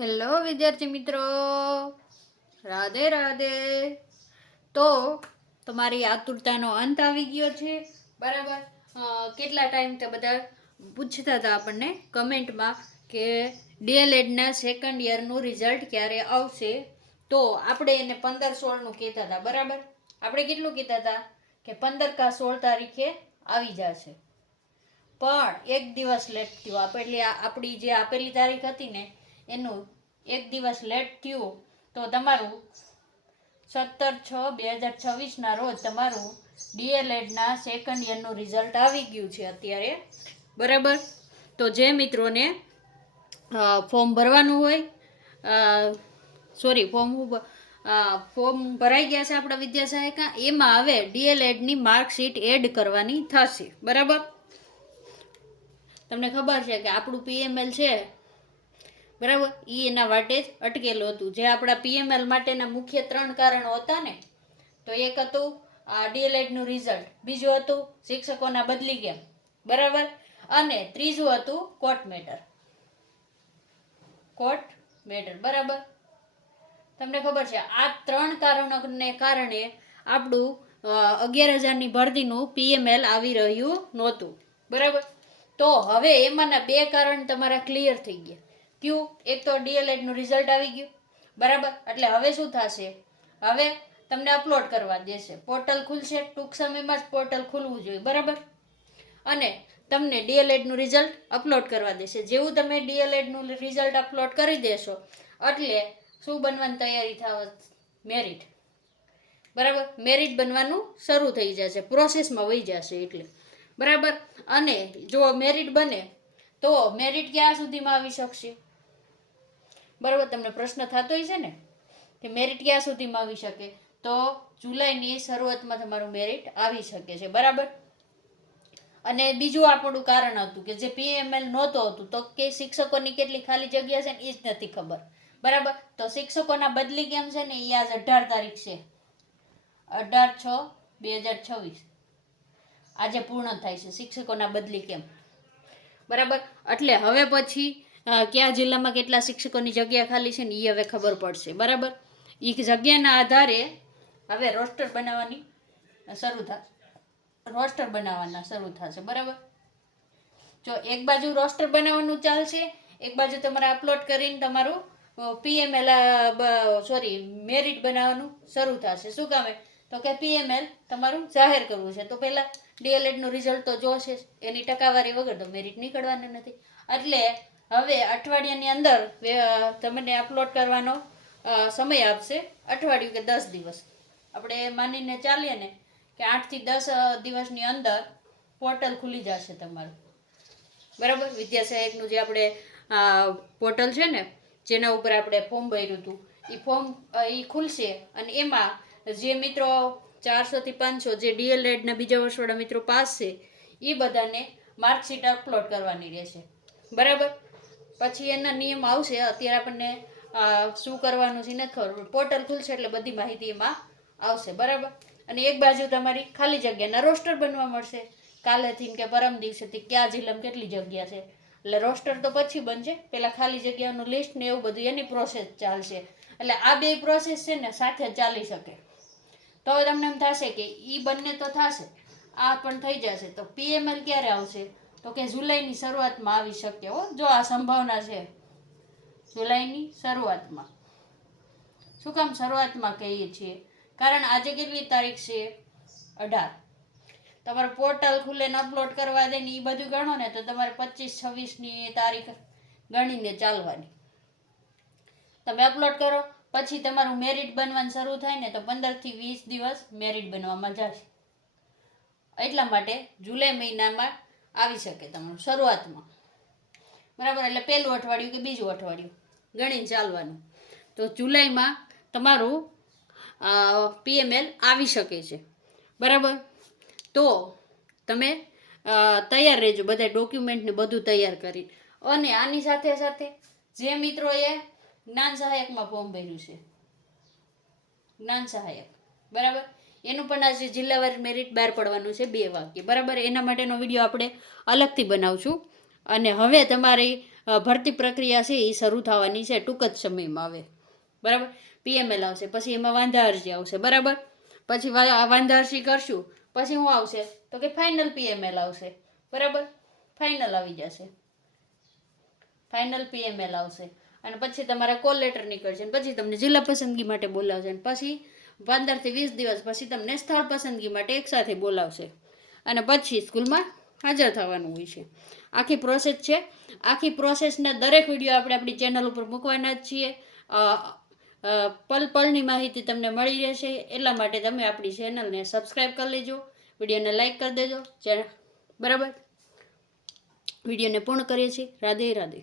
Hello વિદ્યાર્થી મિત્રો, રાધે રાધે. તો તમારી આતુરતાનો અંત આવી ગયો છે, બરાબર. કેટલા ટાઈમ તે બધા પૂછતા હતા આપણને કમેન્ટમાં કે ડીએલએડના સેકન્ડ યરનું રિઝલ્ટ ક્યારે આવશે. તો આપણે એને 15-16નું કહેતા હતા, બરાબર. આપણે કેટલું કહેતા હતા કે 15 કા 16 તારીખે આવી જશે, પણ એક દિવસ લેટ થયું. એટલે આપણી જે આપેલી તારીખ હતી ને એનું એક દિવસ લેટ થયું, તો તમારું 17/6/2026 રોજ તમારું ડીએલએડના સેકન્ડ યરનું રિઝલ્ટ આવી ગયું છે અત્યારે, બરાબર. તો જે મિત્રોને ફોર્મ ભરવાનું હોય, ફોર્મ ભરાઈ ગયા છે આપણા વિદ્યા સહાયકા, એમાં હવે ડીએલએડની માર્કશીટ એડ કરવાની થશે, બરાબર. તમને ખબર છે કે આપણું પીએમએલ છે, બરાબર, એ એના માટે જ અટકેલું હતું. જે આપણા પીએમએલ માટેના મુખ્ય 3 કારણો હતા ને, તો એક હતું આ ડીએલએડનું રિઝલ્ટ, બીજું હતું શિક્ષકોના બદલી ગયા, બરાબર, અને ત્રીજું હતું કોર્ટ મેટર, બરાબર. તમને ખબર છે આ 3 કારણોને કારણે આપણું 11,000ની ભરતીનું પીએમએલ આવી રહ્યું નહોતું, બરાબર. તો હવે એમાંના 2 કારણ તમારા ક્લિયર થઈ ગયા. ક્યું? એક તો ડીએલએડનું રિઝલ્ટ આવી ગયું, બરાબર. એટલે હવે શું થશે, હવે તમને અપલોડ કરવા દેશે, પોર્ટલ ખુલશે ટૂંક સમયમાં જ, પોર્ટલ ખુલવું જોઈએ, બરાબર. અને તમને ડીએલએડનું રિઝલ્ટ અપલોડ કરવા દેશે. જેવું તમે ડીએલએડનું રિઝલ્ટ અપલોડ કરી દેશો એટલે શું બનવાની તૈયારી થવા, મેરિટ, બરાબર. મેરિટ બનવાનું શરૂ થઈ જશે, પ્રોસેસમાં વહી જશે એટલે, બરાબર. અને જો મેરિટ બને તો મેરિટ ક્યાં સુધીમાં આવી શકશે, બરાબર. તમને પ્રશ્ન થતો હશે ને કે મેરિટ ક્યાં સુધીમાં આવી શકે, તો જુલાઈની શરૂઆતમાં તમારું મેરિટ આવી શકે છે, બરાબર. અને બીજું આપણું કારણ હતું કે જે પીએમએલ નહોતું હતું, તો કે શિક્ષકોની કેટલી ખાલી જગ્યા છે ને એ જ નથી ખબર, બરાબર. તો શિક્ષકોના બદલી કેમ છે ને એ આજ 18 તારીખ છે, 18/6/2026 આજે પૂર્ણ થાય છે શિક્ષકોના બદલી કેમ, બરાબર. એટલે હવે પછી કયા જિલ્લામાં કેટલા શિક્ષકોની જગ્યા ખાલી છે ને એ હવે ખબર પડશે, બરાબર. એ જગ્યાના આધારે હવે રોસ્ટર બનાવવાના શરૂ થશે, બરાબર. જો એક બાજુ રોસ્ટર બનાવવાનું ચાલશે, એક બાજુ તમારે અપલોડ કરીને તમારું મેરિટ બનાવવાનું શરૂ થશે. શું કામે, તો કે પીએમએલ તમારું જાહેર કરવું છે, તો પહેલા ડીએલએડનું રિઝલ્ટ તો જોશે, એની ટકાવારી વગર તો મેરિટ નીકળવાનું નથી. એટલે હવે અઠવાડિયાની અંદર તમને અપલોડ કરવાનો સમય આપશે, અઠવાડિયું કે 10 દિવસ. આપણે માનીને ચાલીએ ને કે 8 થી 10 દિવસની અંદર પોર્ટલ ખુલી જશે તમારું, બરાબર. વિદ્યા સહાયકનું જે આપણે પોર્ટલ છે ને જેના ઉપર આપણે ફોર્મ ભર્યું હતું એ ફોર્મ એ ખુલશે, અને એમાં જે મિત્રો 400 થી 500 જે ડીએલએડના બીજા વર્ષવાળા મિત્રો પાસ છે એ બધાને માર્કશીટ અપલોડ કરવાની રહેશે, બરાબર. પછી એના નિયમ આવશે, અત્યારે આપણને શું કરવાનું છે નથી ખબર, પોર્ટલ ખુલશે એટલે બધી માહિતી એમાં આવશે, બરાબર. અને એક બાજુ તમારી ખાલી જગ્યાના રોસ્ટર બનવા મળશે, કાલેથી કે પરમ દિવસેથી કયા જિલ્લામાં કેટલી જગ્યા છે, એટલે રોસ્ટર તો પછી બનશે, પેલા ખાલી જગ્યાનું લિસ્ટ ને એવું બધું એની પ્રોસેસ ચાલશે. એટલે આ 2 પ્રોસેસ છે ને સાથે ચાલી શકે. તો તમને એમ થશે કે બંને તો થશે, આ પણ થઈ જશે, તો પીએમએલ ક્યારે આવશે, તો કે જુલાઈની શરૂઆતમાં આવી શકે હો. જો આ સંભાવના છે જુલાઈની શરૂઆતમાં. શું કામ શરૂઆતમાં કહીએ છીએ, કારણ આજે કેટલી તારીખ છે, 18. તમારું પોર્ટલ ખુલે ને અપલોડ કરવા દે ને એ બધું ગણો ને તો તમારે 25-26ની તારીખ ગણીને ચાલવાની. તમે અપલોડ કરો પછી તમારું મેરિટ બનવાનું શરૂ થાય ને તો 15 થી 20 દિવસ મેરિટ બનવામાં જશે. એટલા માટે જુલાઈ મહિનામાં આવી શકે તમારું શરૂઆતમાં, બરાબર. એટલે પહેલું અઠવાડિયું કે બીજું અઠવાડિયું ગણીને ચાલવાનું, તો જુલાઈમાં તમારું પીએમએલ આવી શકે છે, બરાબર. તો તમે તૈયાર રહેજો, બધા ડોક્યુમેન્ટને બધું તૈયાર કરી. અને આની સાથે સાથે જે મિત્રોએ જ્ઞાન સહાયકમાં ફોર્મ ભર્યું છે, જ્ઞાન સહાયક, બરાબર, એનું પણ આજે જિલ્લાવાર મેરિટ બહાર પડવાનું છે 2 વાગ્યે, બરાબર. એના માટેનો વિડીયો આપણે અલગથી બનાવશું. અને હવે તમારી ભરતી પ્રક્રિયા છે એ શરૂ થવાની છે, ટૂંક જ સમયમાં આવે. બરાબર, પીએમએલ આવશે, પછી એમાં વાંધા અરજી આવશે. બરાબર, પછી વાંધા અરજી કરશું, પછી શું આવશે તો કે ફાઇનલ પીએમએલ આવશે. બરાબર, ફાઇનલ આવી જશે, ફાઇનલ પીએમએલ આવશે. અને પછી તમારા કોલ લેટર નીકળશે, અને પછી તમને જિલ્લા પસંદગી માટે બોલાવશે, અને પછી 15 થી 20 દિવસ પછી તમને સ્થળ પસંદગી માટે એકસાથે બોલાવશે, અને પછી સ્કૂલમાં હાજર થવાનું હોય છે. આખી પ્રોસેસ છે. આખી પ્રોસેસના દરેક વિડીયો આપણે આપણી ચેનલ ઉપર મૂકવાના જ છીએ. પલ પલની માહિતી તમને મળી રહેશે. એટલા માટે તમે આપણી ચેનલને સબસ્ક્રાઈબ કરી લેજો, વિડીયોને લાઈક કરી દેજો. બરાબર, વિડીયોને પૂર્ણ કરીએ છીએ. રાધે રાધે.